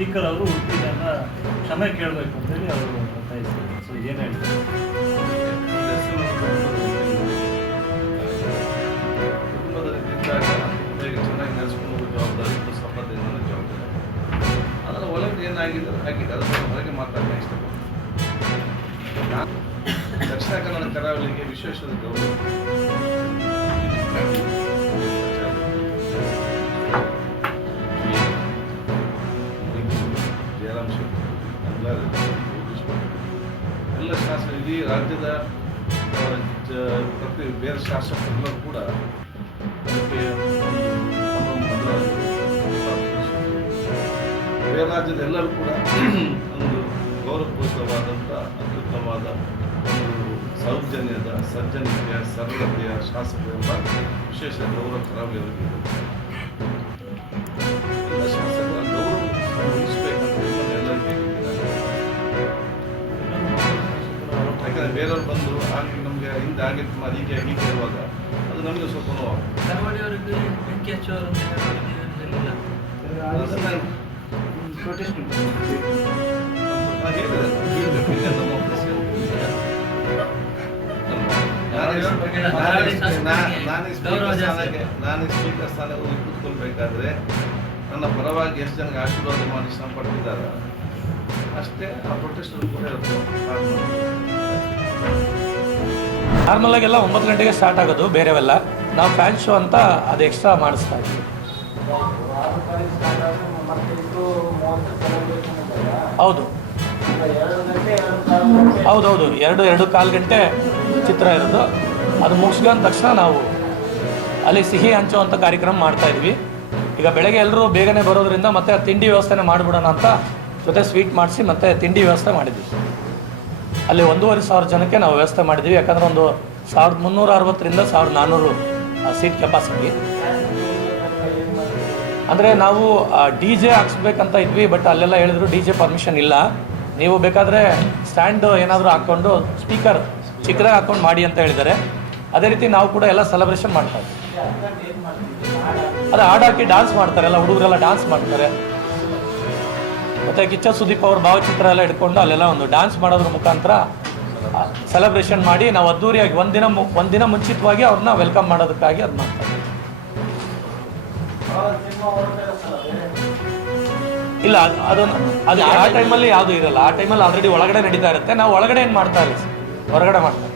Speaker ಅವರು ಉಡುಪಿನ ಕ್ಷಮೆ ಕೇಳಬೇಕು ಅಂತೇಳಿ ಅವರು ಒತ್ತಾಯಿಸ್ತಾರೆ. ಸೊ ಏನು ಹೇಳ್ತಾರೆ? ಕುಟುಂಬದಲ್ಲಿದ್ದಾಗ ಚೆನ್ನಾಗಿ ನಡೆಸ್ಕೊಂಡು ಹೋಗೋ ಜವಾಬ್ದಾರಿ ಪ್ಲಸ್ ಹಬ್ಬದಿಂದ ಜವಾಬ್ದಾರಿ. ಅದರ ಒಳಗೆ ಏನಾಗಿದೆ ಆಗಿದೆ, ಅದರ ಹೊರಗೆ ಮಾತಾಡೋಣ ಇಷ್ಟಪಡ್ತೀನಿ. ನಾನು ದಕ್ಷಿಣ ಕನ್ನಡ ಕರಾವಳಿಗೆ ವಿಶೇಷವಾದ ಗೌರವ. ಎಲ್ಲ ಶಾಸಕ ಇಡೀ ರಾಜ್ಯದ ಪ್ರತಿ ಬೇರೆ ಶಾಸಕರೆಲ್ಲರೂ ಕೂಡ ಅದಕ್ಕೆ ಬೇರೆ ರಾಜ್ಯದ ಎಲ್ಲರೂ ಕೂಡ ಒಂದು ಗೌರವಪೂರಿತವಾದಂಥ ಅತ್ಯುತ್ತಮವಾದ ಒಂದು ಸೌಜನ್ಯದ ಸಜ್ಜನಿಕೆಯ ಸರಳತೆಯ ಶಾಸಕರು ಎಂಬ ವಿಶೇಷ ಗೌರವ ಕರಾವಳಿಯವರಿಗೆ ಎಲ್ಲ ಶಾಸಕರ ಗೌರವ ಉಳಿಸಬೇಕಂತ ಎಲ್ಲರಿಗೆ ಯಾಕಂದರೆ ಬೇರೆಯವ್ರು ಬಂದು ಆಗಿ ನಮಗೆ ಹಿಂದೆ ಆಗಿತ್ತು ಮಾಡಿ ಹೀಗೆ ಇರುವಾಗ ಅದು ನಮಗೆ ಸ್ವಲ್ಪ ನೋವು. ನಾನು ಸ್ಪೀಕರ್ ಸ್ಥಾನ ಹೋಗಿ ಕೂತ್ಕೊಳ್ಬೇಕಾದ್ರೆ ನನ್ನ ಪರವಾಗಿ ಎಷ್ಟು ಜನಕ್ಕೆ ಆಶೀರ್ವಾದ ಮಾಡಿ ಶ್ರಮ ಪಡ್ತಿದ್ದಾರೆ ಅಷ್ಟೇ ಆ ಪ್ರೊಟೆಸ್ಟ್ ಕೂಡ ಇರುತ್ತೆ. ನಾರ್ಮಲ್ ಆಗೆಲ್ಲ 9 ಗಂಟೆಗೆ ಸ್ಟಾರ್ಟ್ ಆಗೋದು ಬೇರೆವೆಲ್ಲ. ನಾವು ಫ್ಯಾನ್ ಶೋ ಅಂತ ಅದು ಎಕ್ಸ್ಟ್ರಾ ಮಾಡಿಸ್ತಾ ಇದ್ವಿ. ಹೌದು ಹೌದೌದು 2-2.25 ಗಂಟೆ ಚಿತ್ರ ಇರೋದು. ಅದು ಮುಗಿಸ್ಕೊಂಡ ತಕ್ಷಣ ನಾವು ಅಲ್ಲಿ ಸಿಹಿ ಹಂಚುವಂಥ ಕಾರ್ಯಕ್ರಮ ಮಾಡ್ತಾಯಿದ್ವಿ. ಈಗ ಬೆಳಗ್ಗೆ ಎಲ್ಲರೂ ಬೇಗನೆ ಬರೋದ್ರಿಂದ ಮತ್ತೆ ತಿಂಡಿ ವ್ಯವಸ್ಥೆನೇ ಮಾಡಿಬಿಡೋಣ ಅಂತ ಜೊತೆ ಸ್ವೀಟ್ ಮಾಡಿಸಿ ಮತ್ತೆ ತಿಂಡಿ ವ್ಯವಸ್ಥೆ ಮಾಡಿದ್ವಿ. ಅಲ್ಲಿ 1,500 ಜನಕ್ಕೆ ನಾವು ವ್ಯವಸ್ಥೆ ಮಾಡಿದ್ವಿ. ಯಾಕಂದರೆ ಒಂದು 1360ರಿಂದ 1400 ಸೀಟ್ ಕೆಪಾಸಿಟಿ. ಅಂದರೆ ನಾವು DJ ಹಾಕ್ಸ್ಬೇಕಂತ ಇದ್ವಿ, ಬಟ್ ಅಲ್ಲೆಲ್ಲ ಹೇಳಿದ್ರು DJ ಪರ್ಮಿಷನ್ ಇಲ್ಲ, ನೀವು ಬೇಕಾದರೆ ಸ್ಟ್ಯಾಂಡ್ ಏನಾದರೂ ಹಾಕ್ಕೊಂಡು ಸ್ಪೀಕರ್ ಚಿಕ್ಕದಾಗಿ ಹಾಕ್ಕೊಂಡು ಮಾಡಿ ಅಂತ ಹೇಳಿದ್ದಾರೆ. ಅದೇ ರೀತಿ ನಾವು ಕೂಡ ಎಲ್ಲ ಸೆಲೆಬ್ರೇಷನ್ ಮಾಡ್ತಾ ಇದ್ವಿ. ಅದು ಹಾಡು ಹಾಕಿ ಡ್ಯಾನ್ಸ್ ಮಾಡ್ತಾರೆ, ಎಲ್ಲ ಹುಡುಗರೆಲ್ಲ ಡ್ಯಾನ್ಸ್ ಮಾಡ್ತಾರೆ. ಮತ್ತು ಕಿಚ್ಚ ಸುದೀಪ್ ಅವ್ರ ಭಾವಚಿತ್ರ ಎಲ್ಲ ಇಟ್ಕೊಂಡು ಅಲ್ಲೆಲ್ಲ ಒಂದು ಡ್ಯಾನ್ಸ್ ಮಾಡೋದ್ರ ಮುಖಾಂತರ ಸೆಲೆಬ್ರೇಷನ್ ಮಾಡಿ ನಾವು ಅದ್ದೂರಿಯಾಗಿ ಒಂದಿನ ಮುಂಚಿತವಾಗಿ ಅವ್ರನ್ನ ವೆಲ್ಕಮ್ ಮಾಡೋದಕ್ಕಾಗಿ ಅದು ಮಾಡ್ತಾರೆ. ಇಲ್ಲ ಅದು ಆ ಟೈಮಲ್ಲಿ ಯಾವುದೂ ಇರಲ್ಲ. ಆ ಟೈಮಲ್ಲಿ ಆಲ್ರೆಡಿ ಒಳಗಡೆ ನಡೀತಾ ಇರುತ್ತೆ. ನಾವು ಒಳಗಡೆ ಏನು ಮಾಡ್ತಾ ಇಲ್ಲ, ಹೊರಗಡೆ ಮಾಡ್ತಾರೆ.